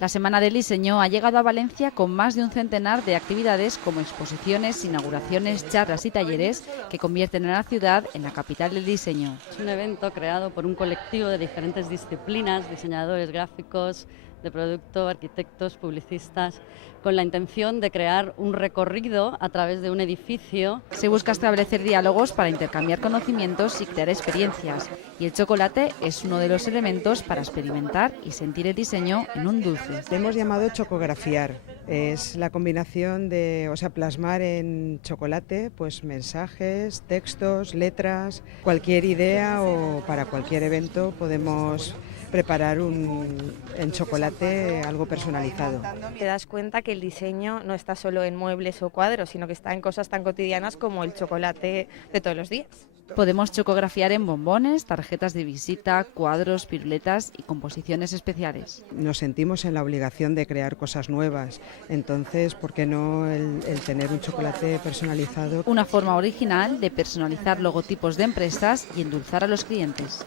La Semana del Diseño ha llegado a Valencia con más de un centenar de actividades como exposiciones, inauguraciones, charlas y talleres que convierten a la ciudad en la capital del diseño. Es un evento creado por un colectivo de diferentes disciplinas, diseñadores gráficos, de producto, arquitectos, publicistas, con la intención de crear un recorrido a través de un edificio. Se busca establecer diálogos para intercambiar conocimientos y crear experiencias, y el chocolate es uno de los elementos para experimentar y sentir el diseño en un dulce. Le hemos llamado chocografiar. Es la combinación de, plasmar en chocolate, pues mensajes, textos, letras, cualquier idea o para cualquier evento podemos preparar en chocolate algo personalizado. Te das cuenta que el diseño no está solo en muebles o cuadros, sino que está en cosas tan cotidianas como el chocolate de todos los días. Podemos chocografiar en bombones, tarjetas de visita, cuadros, piruletas y composiciones especiales. Nos sentimos en la obligación de crear cosas nuevas, entonces, ¿por qué no el tener un chocolate personalizado? Una forma original de personalizar logotipos de empresas y endulzar a los clientes.